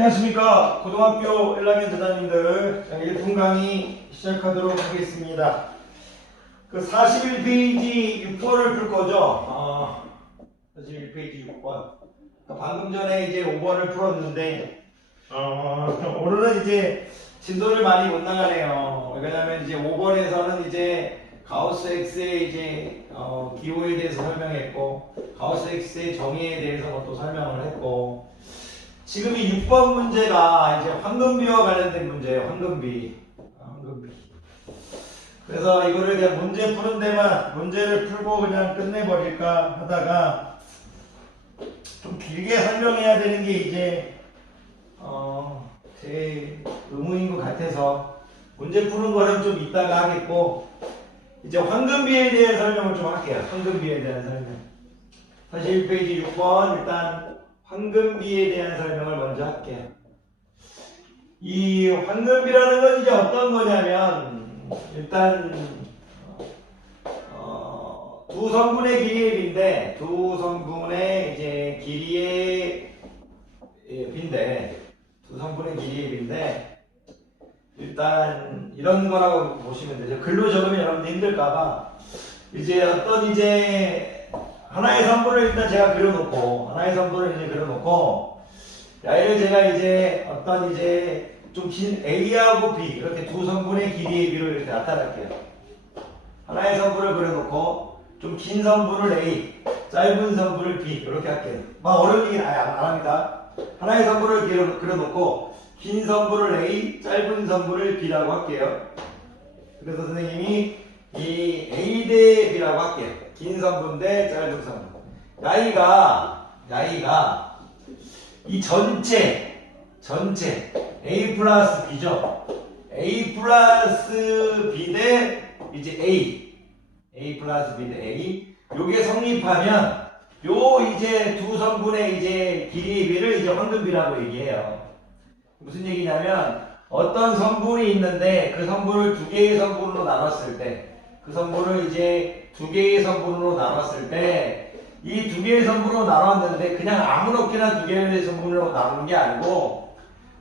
안녕하십니까. 고등학교 1학년 대장님들 1분 강의 시작하도록 하겠습니다. 그 41페이지 6번을 풀 거죠. 41페이지 6번. 방금 전에 이제 5번을 풀었는데 오늘은 이제 진도를 많이 못 나가네요. 왜냐면 이제 5번에서는 이제 가우스 X의 이제 기호에 대해서 설명했고, 가우스 X의 정의에 대해서 또 설명을 했고, 지금 이 6번 문제가 이제 황금비와 관련된 문제예요. 황금비. 그래서 이거를 그냥 문제 푸는 데만 문제를 풀고 그냥 끝내버릴까 하다가 좀 길게 설명해야 되는 게 이제 제 의무인 것 같아서 문제 푸는 거는 좀 이따가 하겠고, 이제 황금비에 대한 설명을 좀 할게요. 황금비에 대한 설명. 41페이지 6번 일단 황금비에 대한 설명을 먼저 할게요. 이 황금비라는 건 이제 어떤 거냐면, 일단 두 성분의 길이의 비인데, 두 성분의 이제 길이의 비인데, 두 성분의 길이의 비인데, 일단 이런 거라고 보시면 되죠. 글로 적으면 여러분들 힘들까봐 이제 어떤 이제 하나의 성분을 일단 제가 그려놓고, 하나의 성분을 이제 그려놓고, 얘를 제가 이제 어떤 이제 좀 긴 A하고 B 이렇게 두 성분의 길이의 비를 이렇게 나타낼게요. 하나의 성분을 그려놓고 좀 긴 성분을 A, 짧은 성분을 B 이렇게 할게요. 막 어려운 얘기는 안 합니다. 하나의 성분을 그려놓고 긴 성분을 A, 짧은 성분을 B라고 할게요. 그래서 선생님이 이 A 대 B라고 할게요. 긴 성분 대 짧은 성분. 나이가 이 전체 A 플러스 B죠. A 플러스 B 대 이제 A 플러스 B 대 A. 요게 성립하면 요 이제 두 성분의 이제 길이의 비를 이제 황금비라고 얘기해요. 무슨 얘기냐면, 어떤 성분이 있는데 그 성분을 두 개의 성분으로 나눴을 때, 그 성분을 이제 두 개의 성분으로 나눴을 때, 이 두 개의 성분으로 나눴는데 그냥 아무렇게나 두 개의 성분으로 나눈 게 아니고,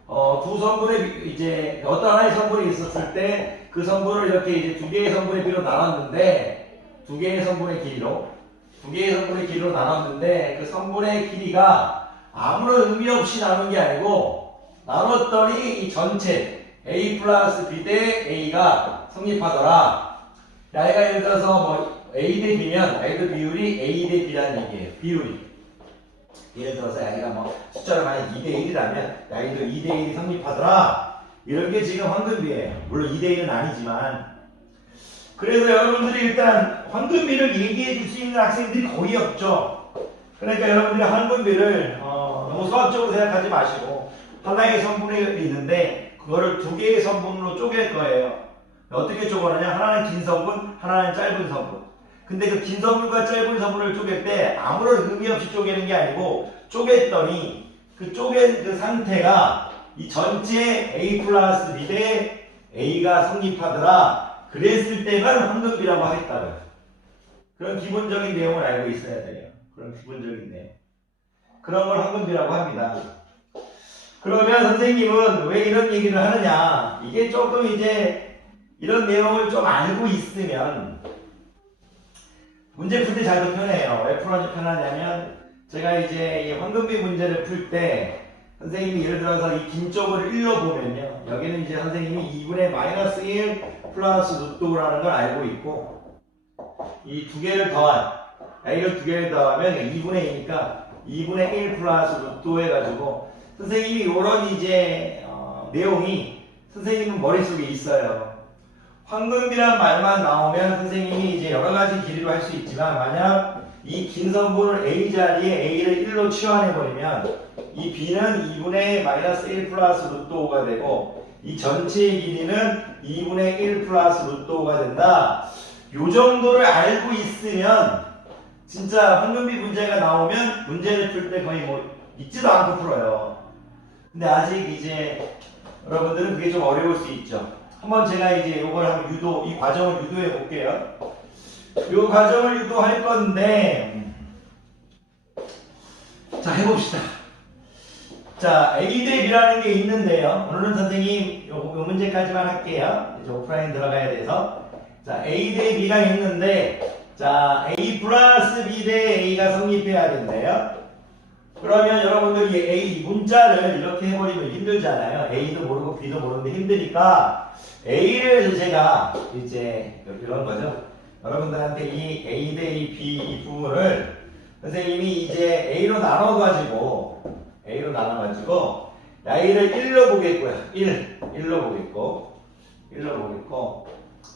두 성분의 이제 어떤 하나의 성분이 있었을 때 그 성분을 이렇게 이제 두 개의 성분의 비로 나눴는데, 두 개의 성분의 길이로 나눴는데, 그 성분의 길이가 아무런 의미 없이 나눈 게 아니고, 나눴더니 이 전체 A 플러스 B 대 A가 성립하더라. 얘가 예를 들어서 뭐 A 대 B면 얘도 비율이 A 대 B라는 얘기예요. 비율이. 예를 들어서 얘가 뭐 숫자를 만약 2 대 1이라면 얘도 2 대 1이 성립하더라. 이런 게 지금 황금비예요. 물론 2 대 1은 아니지만. 그래서 여러분들이 일단 황금비를 얘기해 줄 수 있는 학생들이 거의 없죠. 그러니까 여러분들이 황금비를 너무 수학적으로 생각하지 마시고, 하나의 성분이 있는데 그거를 두 개의 성분으로 쪼갤 거예요. 어떻게 쪼개느냐? 하나는 긴 성분, 하나는 짧은 성분. 근데 그 긴 성분과 짧은 성분을 쪼갤 때 아무런 의미 없이 쪼개는 게 아니고, 쪼갰더니 그 쪼갠 그 상태가 이 전체 A 플러스 B 대 A가 성립하더라. 그랬을 때만 황금비라고 하겠다고요. 그런 기본적인 내용을 알고 있어야 돼요. 그런 기본적인 내용. 그런 걸 황금비라고 합니다. 그러면 선생님은 왜 이런 얘기를 하느냐? 이게 조금 이제 이런 내용을 좀 알고 있으면 문제 풀 때 잘 더 편해요. 왜 풀어지 편하냐면, 제가 이제 이 황금비 문제를 풀 때 선생님이 예를 들어서 이 긴 쪽을 1로 보면요, 여기는 이제 선생님이 2분의 마이너스 1 플러스 루트라는 걸 알고 있고, 이 두 개를 더한, A를 두 개를 더하면 2분의 2니까 2분의 1 플러스 루트 해가지고, 선생님이 이런 이제 내용이 선생님 머릿속에 있어요. 황금비란 말만 나오면 선생님이 이제 여러 가지 길이로 할 수 있지만, 만약 이 긴 성분을 A 자리에 A를 1로 치환해버리면 이 B는 2분의 마이너스 1 플러스 루트 5가 되고, 이 전체의 길이는 2분의 1 플러스 루트 5가 된다. 요 정도를 알고 있으면 진짜 황금비 문제가 나오면 문제를 풀 때 거의 뭐 잊지도 않고 풀어요. 근데 아직 이제 여러분들은 그게 좀 어려울 수 있죠. 한번 제가 이제 요걸 한번 이 과정을 유도해 볼게요. 요 과정을 유도할 건데, 자, 해봅시다. 자, A 대 B라는 게 있는데요. 오늘은 선생님 요 문제까지만 할게요. 이제 오프라인 들어가야 돼서. 자, A 대 B가 있는데, 자, A 플러스 B 대 A가 성립해야 된대요. 그러면 여러분들이 A 문자를 이렇게 해버리면 힘들잖아요. A도 모르고 B도 모르는데 힘드니까 A를 제가 이제 이런 거죠. 여러분들한테 이 A 대 B 이 부분을 선생님이 이제 A로 나눠가지고 A를 1로 보겠고요. 1로 보겠고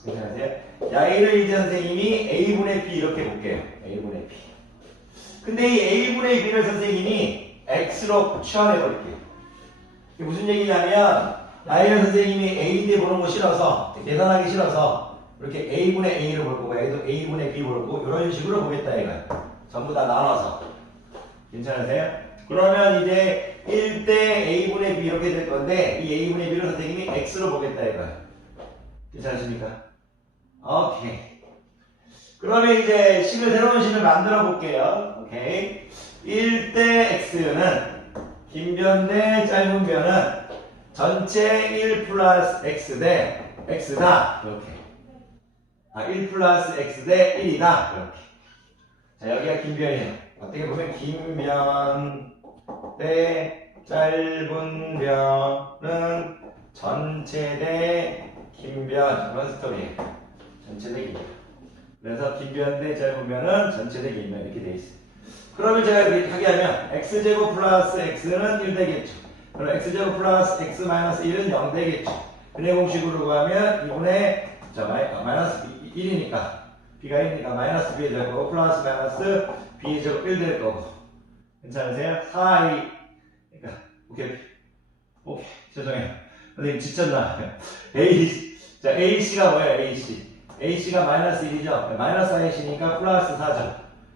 괜찮으세요? A를 이제 선생님이 A분의 B 이렇게 볼게요. A분의 B. 근데 이 A분의 B를 선생님이 X로 치환해버릴게요. 이게 무슨 얘기냐면 A를 선생님이 A 대 보는 거 싫어서 계산하기 싫어서 이렇게 A분의 A로 볼 거고 A도 A분의 B 볼 거고 이런 식으로 보겠다 이거예요. 전부 다 나눠서. 괜찮으세요? 그러면 이제 1대 A분의 B 이렇게 될 건데 이 A분의 B를 선생님이 X로 보겠다 이거예요. 괜찮으십니까? 오케이. 그러면 이제 새로운 식을 만들어 볼게요. 오케이. 1대 X는 긴 변 대 짧은 변은 전체 1 플러스 X 대 X다. 이렇게. 1 플러스 X 대 1이다. 이렇게. 자, 여기가 긴 변이에요. 어떻게 보면 긴 변 대 짧은 변은 전체 대 긴 변. 이런 스토리예요. 전체 대 긴 변. 그래서 긴 변 대 짧은 변은 전체 대 긴 변 이렇게 돼 있어요. 그러면 제가 이렇게 하게 하면 x제곱 플러스 x는 1 되겠죠. 그럼 x제곱 플러스 x 마이너스 1은 0 되겠죠. 근해 공식으로 가면 2분의 마이너스 1이니까 b가 1이니까 마이너스 b의 될 거고 플러스 마이너스 b의 제곱 1 될 거고. 괜찮으세요? 4i 그러니까 오케이 죄송해요. 선생님 지쳤나? AC가 뭐예요? AC가 마이너스 1이죠. 마이너스 IC니까 플러스 4죠.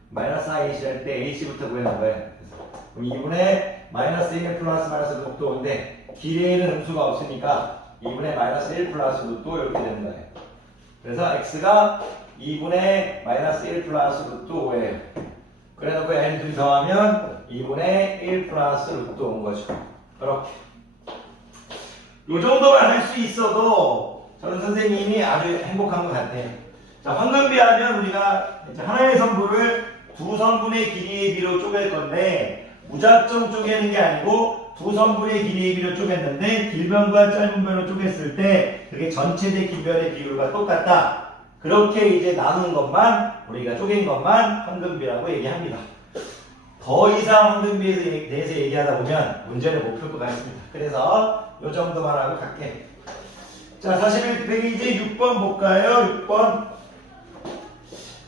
마이너스 IC 할 때 AC부터 구하는 거예요. 그럼 2분의 마이너스 1 플러스 마이너스 루트 5인데 길이에는 음수가 없으니까 2분의 마이너스 1 플러스 루트 5 이렇게 되는 거예요. 그래서 X가 2분의 마이너스 1 플러스 루트 5예요. 그래놓고 N 둘 더하면 2분의 1 플러스 루트 5인 거죠. 이렇게. 요 정도만 할 수 있어도 저는 선생님이 아주 행복한 것 같아요. 자, 황금비하면 우리가 이제 하나의 선분을 두 선분의 길이의 비로 쪼갤 건데 무작정 쪼개는 게 아니고 두 선분의 길이의 비로 쪼갰는데 길변과 짧은 변을 쪼갰을 때 그게 전체 대 길변의 비율과 똑같다. 그렇게 이제 나눈 것만 우리가 쪼갠 것만 황금비라고 얘기합니다. 더 이상 황금비에 대해서 얘기하다 보면 문제를 못 풀 것 같습니다. 그래서 요 정도만 하고 갈게요. 자, 41페이지 6번 볼까요? 6번.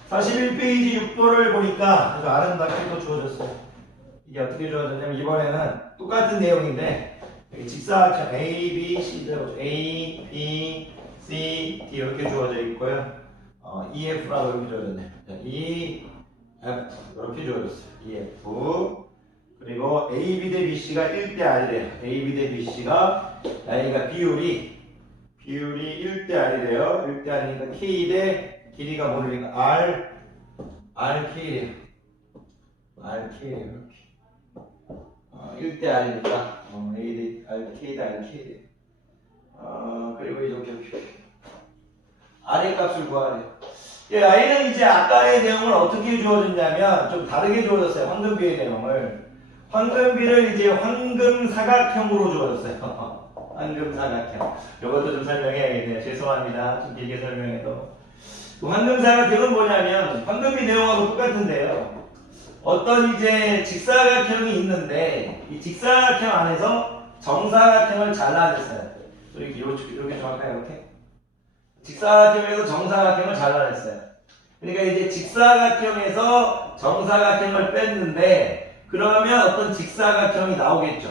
41페이지 6번을 보니까 아주 아름답게 또 주어졌어요. 이게 어떻게 주어졌냐면 이번에는 똑같은 내용인데 여기 직사각형 A, B, C, A, B, C, D 이렇게 주어져 있고요. E, F라고 이렇게 주어졌네요. E, F 이렇게 주어졌어요. E, F 그리고 A, B 대 B, C가 1대 R이래요. A, B 대 B, C가 나이가 비율이 1대 R이래요. 1대 R이니까 K 대 길이가 모르니까 RK래요. RK래요. 이렇게. 1대 R이니까 A 대 K 대 RK래요. 그리고 이렇게 R의 값을 구하래요. 예, I는 이제 아까의 내용을 어떻게 주어졌냐면 좀 다르게 주어졌어요. 황금비의 내용을. 황금비를 이제 황금사각형으로 주어졌어요. 황금사각형. 이것도 좀 설명해야겠네요. 죄송합니다. 좀 길게 설명해도. 황금사각형은 뭐냐면 황금비 내용하고 똑같은데요. 어떤 이제 직사각형이 있는데 이 직사각형 안에서 정사각형을 잘라냈어요. 이렇게 정확하게 이렇게. 직사각형에서 정사각형을 잘라냈어요. 그러니까 이제 직사각형에서 정사각형을 뺐는데 그러면 어떤 직사각형이 나오겠죠.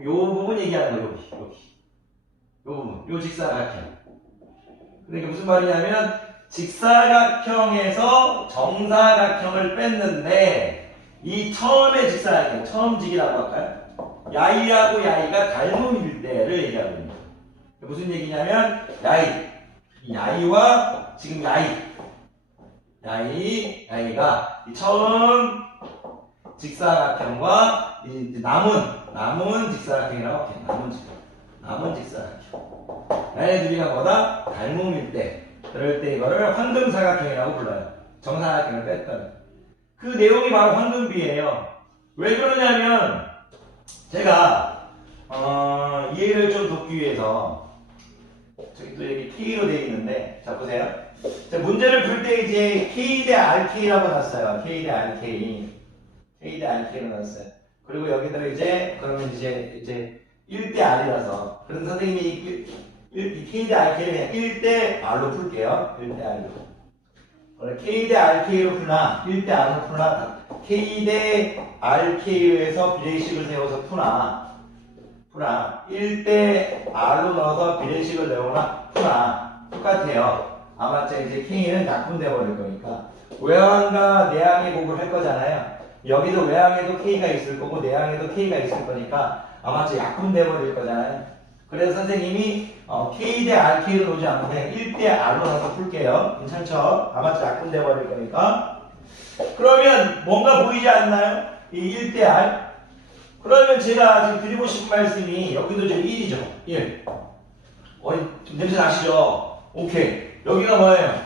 요 부분 얘기하는 거예요. 여기. 요 부분. 요 직사각형. 그러니까 무슨 말이냐면 직사각형에서 정사각형을 뺐는데 이 처음의 직사각형, 처음직이라고 할까요? 야이하고 야이가 닮음일 때를 얘기하고 있는 거예요. 무슨 얘기냐면 야이와 지금 야이가 이 처음 직사각형과 이제 남은 직사각형이라고 할게요. 남은 직사각형. 얘네들이가 뭐다? 닮음일 때. 그럴 때 이거를 황금사각형이라고 불러요. 정사각형을 뺐더니. 그 내용이 바로 황금비예요. 왜 그러냐면 제가 이해를 좀 돕기 위해서 저기 또 여기 K로 되어 있는데 자 보세요. 자, 문제를 풀 때 이제 K 대 RK라고 놨어요. K 대 RK. K 대 RK로 놨어요. 그리고 여기다가 이제 그러면 이제 1대 R이라서 그래서 선생님이 K 대 RK를 그냥 1대 R로 풀게요. 1대 R로. K 대 RK로 푸나 1대 R로 푸나 K 대 RK로 해서 비례식을 세워서 푸나 1대 R로 넣어서 비례식을 내거나 푸나 똑같아요. 아마 이제 K는 약분돼 버릴 거니까 외항과 내항의 곱을 할 거잖아요. 여기도 외항에도 K가 있을 거고 내항에도 K가 있을 거니까 아마 약분돼 버릴 거잖아요. 그래서 선생님이 K 대 RK로 놓지 않고 그냥 1대 R로 넣어서 풀게요. 괜찮죠? 아마 약분돼 버릴 거니까. 그러면 뭔가 보이지 않나요? 이 1대 R. 그러면 제가 지금 드리고 싶은 말씀이 여기도 지금 1이죠. 1. 좀 냄새 나시죠? 오케이. 여기가 뭐예요?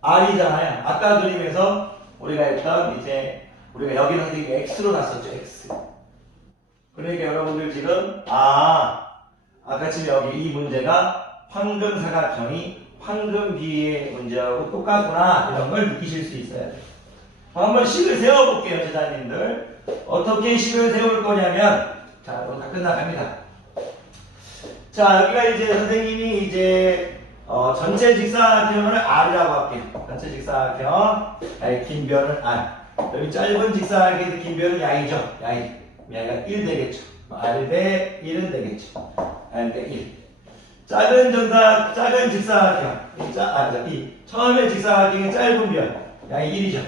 R이잖아요. 아까 그림에서 우리가 했던 이제 우리가 여기는 선생님이 X로 놨었죠. X. 그러니까 여러분들 지금 아까 지금 여기 이 문제가 황금사각형이 황금비의 문제하고 똑같구나 이런 걸 느끼실 수 있어요. 한번 식을 세워볼게요, 제자님들. 어떻게 식을 세울 거냐면 자, 오늘 다 끝나갑니다. 자, 여기가 이제 선생님이 이제 전체 직사각형을 R이라고 할게요. 전체 직사각형 긴 변은 R. 여기 짧은 직사각형의 긴 변은 Y죠. Y가 1 되겠죠. R 대 1은 되겠죠. R 대 1. 작은 직사각형. 처음에 직사각형의 짧은 변. Y이 1이죠.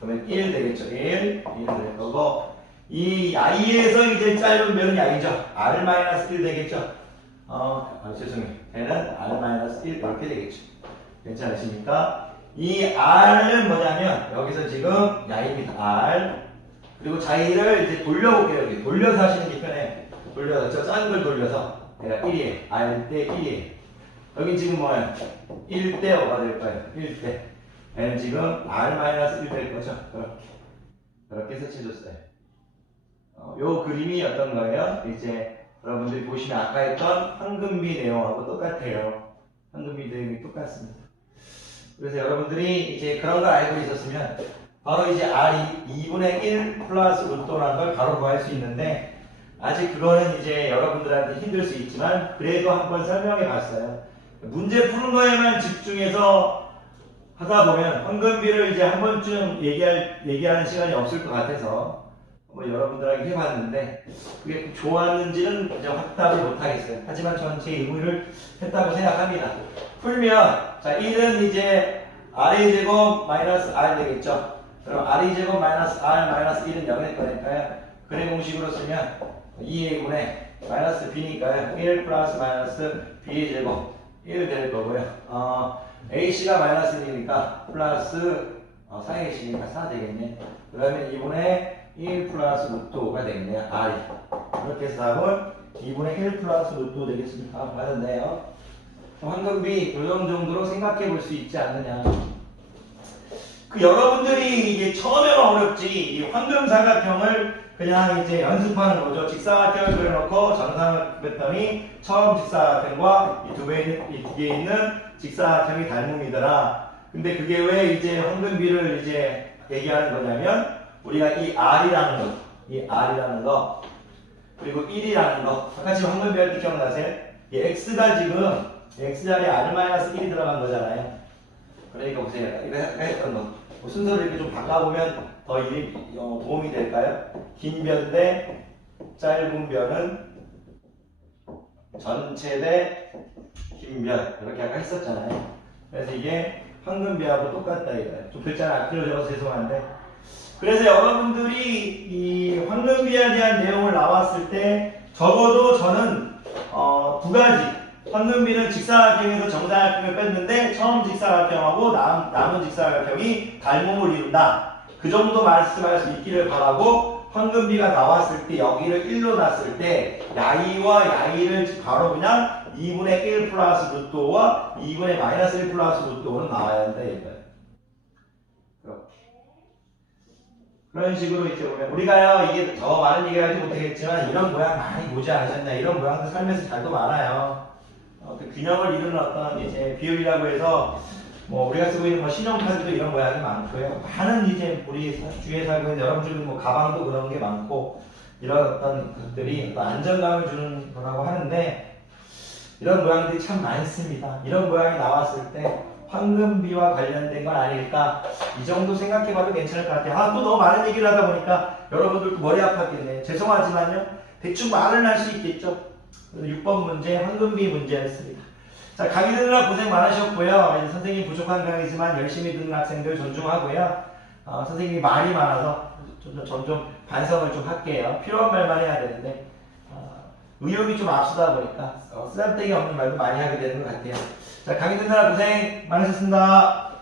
그러면 1 되겠죠. 1 될 거고. 이 I에서 이제 짧은 변은 Y죠. R-1 되겠죠. 죄송해요. 얘는 R-1 이렇게 되겠죠. 괜찮으십니까? 이 R은 뭐냐면 여기서 지금 Y입니다. R. 그리고 자리를 이제 돌려볼게요. 이렇게 돌려서 하시는 게 편해. 돌려서 저 작은 걸 돌려서 내가 1이에요. R 대 1이에요. 여기 지금 뭐예요? 1대 5가 될 거예요. 1대. 얘는 지금 R-1 될 거죠. 그렇게 색칠줬어요. 요 그림이 어떤 거예요? 이제 여러분들이 보시면 아까 했던 황금비 내용하고 똑같아요. 황금비 내용이 똑같습니다. 그래서 여러분들이 이제 그런 걸 알고 있었으면 바로 이제 R이 2분의 1 플러스 루토라는 걸 바로 구할 수 있는데 아직 그거는 이제 여러분들한테 힘들 수 있지만 그래도 한번 설명해 봤어요. 문제 푸는 거에만 집중해서 하다 보면 황금비를 이제 한 번쯤 얘기하는 시간이 없을 것 같아서 여러분들에게 해봤는데 그게 좋았는지는 이제 확답을 못하겠어요. 하지만 저는 제 의무를 했다고 생각합니다. 풀면 자 1은 이제 R의 제곱 마이너스 R 되겠죠. 그럼 R의 제곱 마이너스 R 마이너스 1은 0일 거니까요. 근해 공식으로 쓰면 2의 분의 마이너스 B니까요. 1 플러스 마이너스 B의 제곱 1 될 거고요. AC가 마이너스 1이니까 플러스 4AC니까 4 되겠네. 그러면 2분의 1 플러스 루트 5가 되겠네요. R이. 이렇게 해서 답은 2분의 1 플러스 루트 5 되겠습니다. 맞았네요. 황금비 이 정도로 생각해 볼 수 있지 않느냐. 여러분들이 이제 처음에는 어렵지 이 황금사각형을 그냥 이제 연습하는 거죠. 직사각형을 그려놓고 정사각형을 그렸더니 처음 직사각형과 이 두 개에 있는 직사각형이 닮음이더라. 근데 그게 왜 이제 황금비를 이제 얘기하는 거냐면 우리가 이 R이라는 거, 그리고 1이라는 거, 아까 지금 황금비 할 때 기억나세요? 이 X가 지금 X자리에 R-1이 들어간 거잖아요. 그러니까 보세요. 이거 했던 거. 순서를 이렇게 좀 바꿔보면 더 도움이 될까요? 긴 변 대 짧은 변은 전체 대 긴 변. 이렇게 아까 했었잖아요. 그래서 이게 황금비하고 똑같다 이거예요. 좀 글자를 안 틀어줘서 죄송한데. 그래서 여러분들이 이 황금비에 대한 내용을 나왔을 때 적어도 저는 두 가지. 황금비는 직사각형에서 정사각형을 뺐는데 처음 직사각형하고 남은 직사각형이 닮음을 이룬다. 그 정도 말씀할 수 있기를 바라고 황금비가 나왔을 때 여기를 1로 놨을 때 야이와 야이를 바로 그냥 2분의 1 플러스 루트 5와 2분의 마이너스 1 플러스 루트 5는 나와야 한다 이거예요. 그렇게. 그런 식으로 이제 보면 우리가요 이게 더 많은 얘기를 하지 못하겠지만 이런 모양 많이 보지 않으셨냐. 이런 모양도 삶에서 잘도 많아요. 그 균형을 이루는 어떤 이제 비율이라고 해서 뭐 우리가 쓰고 있는 뭐 신용카드도 이런 모양이 많고요. 많은 이제 우리 주위에 살고 있는 여러분들은 뭐 가방도 그런 게 많고 이런 어떤 것들이 어떤 안정감을 주는 거라고 하는데 이런 모양들이 참 많습니다. 이런 모양이 나왔을 때 황금비와 관련된 건 아닐까 이 정도 생각해봐도 괜찮을 것 같아요. 또 너무 많은 얘기를 하다 보니까 여러분들도 머리 아팠겠네. 죄송하지만요. 대충 말은 할 수 있겠죠. 6번 문제 황금비 문제였습니다. 자, 강의 듣느라 고생 많으셨고요. 선생님 부족한 강의지만 열심히 듣는 학생들 존중하고요. 선생님이 말이 많아서 점점 반성을 좀 할게요. 필요한 말만 해야 되는데 의욕이 좀 앞서다 보니까 쓰잘데기 없는 말도 많이 하게 되는 것 같아요. 자, 강의 듣느라 고생 많으셨습니다.